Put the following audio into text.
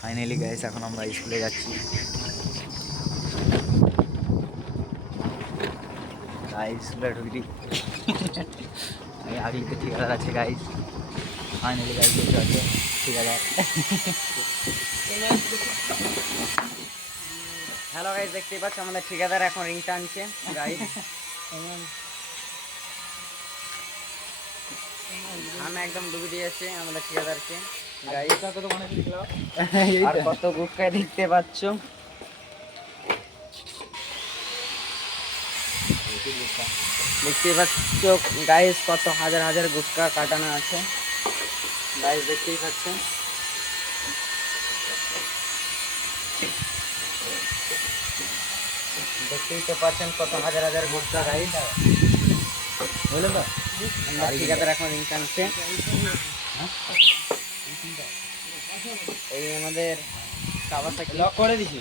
Finally guys এখন আমরা স্কুলে যাচ্ছি। গাইস স্কুলে ঢুকলি আমি আগলি তো ঠিকাদার আছে গাইস। ফাইনালি গাইস দেখতে পাচ্ছ ঠিকাদার। হ্যালো গাইস, দেখতেই পাচ্ছ আমাদের ঠিকাদার এখন রিং টানছে গাইস। আমি একদম ডুবে দিয়েছে আমাদের ঠিকাদারকে গাইস। আর কত গুটকায় দেখতে পাচ্ছ। দেখতেই পাচ্ছ গাইস কত হাজার হাজার গুটকা কাটানো আছে গাইস, দেখতেই পাচ্ছেন। দেখতেই তো পাচ্ছেন কত হাজার হাজার গুটকা গাইস। বুঝলে তো আমরা ঠিকাদার এখন রিং টানছে। এই আমাদের কাওয়াসাকি লক করে দিছি।